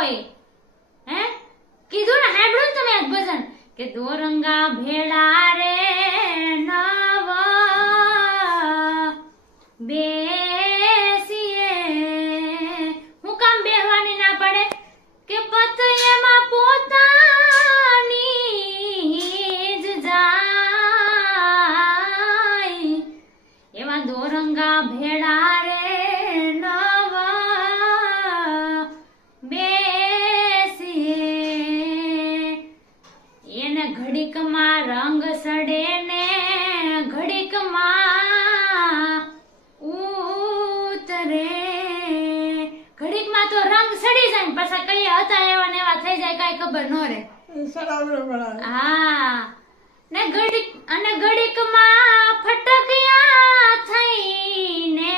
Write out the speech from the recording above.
હોય હે કીધું ને સાંભળ્યું તમે એક ભજન કે દોરંગા ભેળા રે નવ બેસીએ હું કામ બેહવાની ના પડે કે પતયમાં પોતાની જ જાય એવા દોરંગા ભેળા રે નવ બેસીએ એને ઘડીકમાં રંગ સડે ને ઘડીકમાં ઉતરે ઘડીકમાં તો રંગ સડી જાય ને પાછા કઈ હતા એવા ને એવા થઈ જાય કઈ ખબર ન રહે હા ને ઘડીકમાં ફટક્યા થઈને